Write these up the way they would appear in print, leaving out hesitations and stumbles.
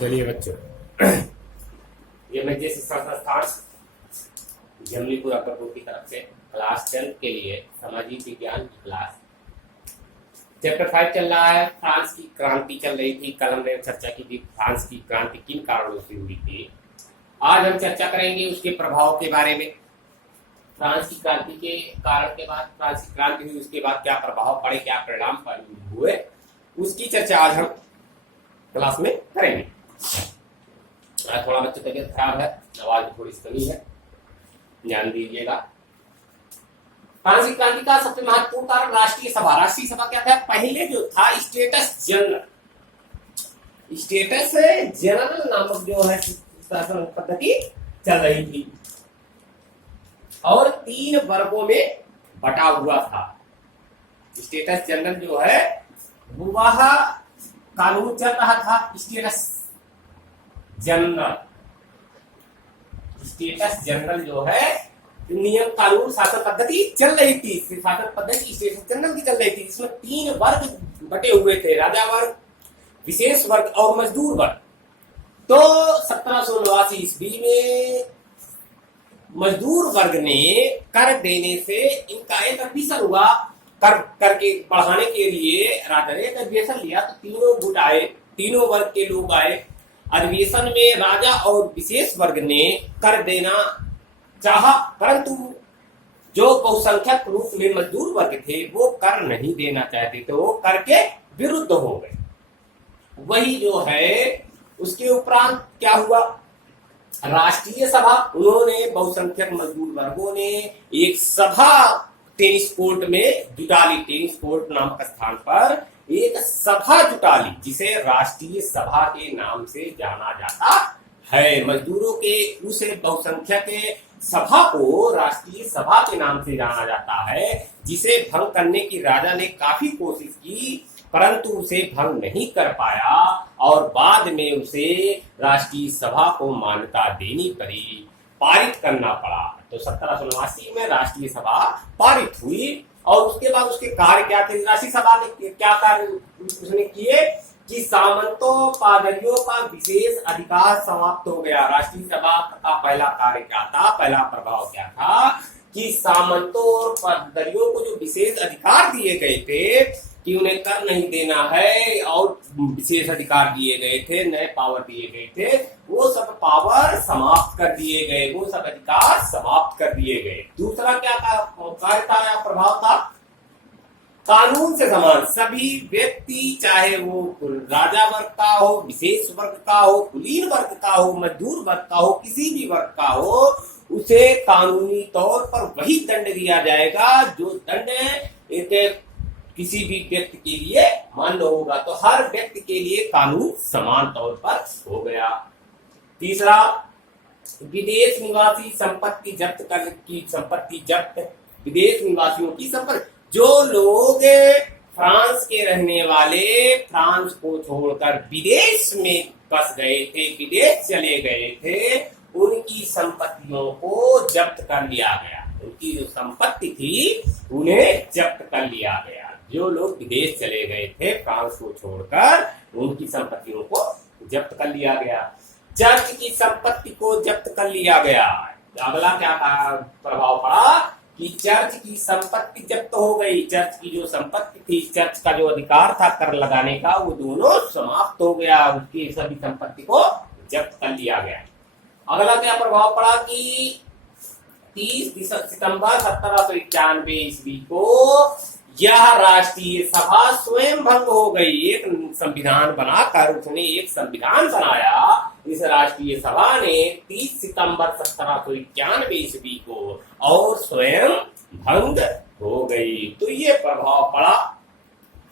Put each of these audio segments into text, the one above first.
चलिए बच्चों, ये मैं जिस शिक्षा संस्थान जमलीपुर अकबरपुर की तरफ से क्लास 10 के लिए सामाजिक विज्ञान की क्लास चैप्टर 5 चल रहा है। फ्रांस की क्रांति चल रही थी। कल हमने चर्चा की थी फ्रांस की क्रांति किन कारणों से हुई थी। आज हम चर्चा करेंगे उसके प्रभाव के बारे में। फ्रांस की क्रांति के कारण के बाद, फ्रांस की क्रांति हुई उसके बाद क्या प्रभाव पड़े, क्या परिणाम हुए, उसकी चर्चा आज हम क्लास में करेंगे। आज थोड़ा बच्चों की तबीयत खराब है, आवाज में थोड़ी कमी है, ध्यान दीजिएगा। फ्रांस की क्रांति का सबसे महत्वपूर्ण कारण राष्ट्रीय सभा। राष्ट्रीय सभा क्या था? पहले जो था स्टेटस जनरल नामक जो है शासन पद्धति चल रही थी और 3 वर्गों में बटा हुआ था। स्टेटस जनरल जो है वह कानून चल रहा था। स्टेटस जनरल जो है नियम कानून शासन पद्धति चल रही थी। शासन पद्धति स्टेटस जनरल की चल रही थी, जिसमें 3 वर्ग बटे हुए थे, राजा वर्ग, विशेष वर्ग और मजदूर वर्ग। तो 1789 ईस्वी में मजदूर वर्ग ने कर देने से इनका एक अधिवेशन हुआ। कर के बढ़ाने के लिए राजा ने एक अधिवेशन लिया, तो तीनों गुट आए, तीनों वर्ग के लोग आए। अधिवेशन में राजा और विशेष वर्ग ने कर देना चाहा, परंतु जो बहुसंख्यक रूप में मजदूर वर्ग थे वो कर नहीं देना चाहते, तो वो कर के विरुद्ध हो गए। वही जो है उसके उपरांत क्या हुआ, राष्ट्रीय सभा, उन्होंने बहुसंख्यक मजदूर वर्गों ने एक सभा टेनिस कोर्ट में जुटा ली। टेनिस कोर्ट नामक स्थान पर एक सभा जुटा ली, जिसे राष्ट्रीय सभा के नाम से जाना जाता है। मजदूरों के उस बहुसंख्यक सभा को राष्ट्रीय सभा के नाम से जाना जाता है, जिसे भंग करने की राजा ने काफी कोशिश की, परंतु उसे भंग नहीं कर पाया और बाद में उसे राष्ट्रीय सभा को मान्यता देनी पड़ी, पारित करना पड़ा। तो 1789 में राष्ट्रीय सभा पारित हुई और उसके बाद उसके कार्य क्या थे? राष्ट्रीय सभा ने क्या कार्य उसने किए कि सामंतों पादरियों का विशेष अधिकार समाप्त हो गया। राष्ट्रीय सभा का पहला कार्य क्या था, पहला प्रभाव क्या था कि सामंतों और पादरियों को जो विशेष अधिकार दिए गए थे कि उन्हें कर नहीं देना है और विशेष अधिकार दिए गए थे, नए पावर दिए गए थे, वो सब पावर समाप्त कर दिए गए, वो सब अधिकार समाप्त कर दिए गए। दूसरा क्या कार्य था या प्रभाव था? कानून से समान सभी व्यक्ति, चाहे वो राजा वर्ग का हो, विशेष वर्ग का हो, कुलीन वर्ग का हो, मजदूर वर्ग का हो, किसी भी वर्ग का हो, उसे कानूनी तौर पर वही दंड दिया जाएगा जो दंड एक किसी भी व्यक्ति के लिए मान्य होगा। तो हर व्यक्ति के लिए कानून समान तौर पर हो गया। तीसरा, विदेश निवासी संपत्ति जब्त करने की, संपत्ति जब्त, विदेश निवासियों की संपत्ति, जो लोग फ्रांस के रहने वाले फ्रांस को छोड़कर विदेश में बस गए थे, विदेश चले गए थे, उनकी संपत्तियों को जब्त कर लिया गया। उनकी जो संपत्ति थी उन्हें जब्त कर लिया गया। जो लोग विदेश चले गए थे फ्रांस को छोड़कर, उनकी संपत्तियों को जब्त कर लिया गया। चर्च की संपत्ति को जब्त कर लिया गया। अगला क्या प्रभाव पड़ा कि चर्च की संपत्ति जब्त हो गई। चर्च की जो संपत्ति थी, चर्च का जो अधिकार था कर लगाने का, वो दोनों समाप्त हो गया। उसकी सभी संपत्ति को जब्त कर लिया गया। अगला क्या प्रभाव पड़ा कि 30 सितंबर 1791 ईस्वी को यह राष्ट्रीय सभा स्वयं भंग हो गई। एक संविधान बनाकर उसने एक संविधान बनाया। इस राष्ट्रीय सभा ने 30 सितंबर 1791 ईस्वी को और स्वयं भंग हो गई। तो ये प्रभाव पड़ा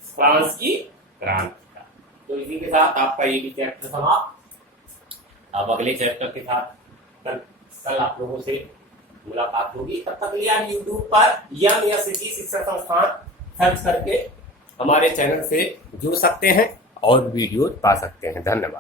फ्रांस की क्रांति का। तो इसी के साथ आपका ये भी चैप्टर समाप्त। अब अगले चैप्टर के साथ कल आप लोगों से मुलाकात होगी। तब तक लिए आप यूट्यूब पर MSG शिक्षा संस्थान सर्च करके हमारे चैनल से जुड़ सकते हैं और वीडियो पा सकते हैं। धन्यवाद।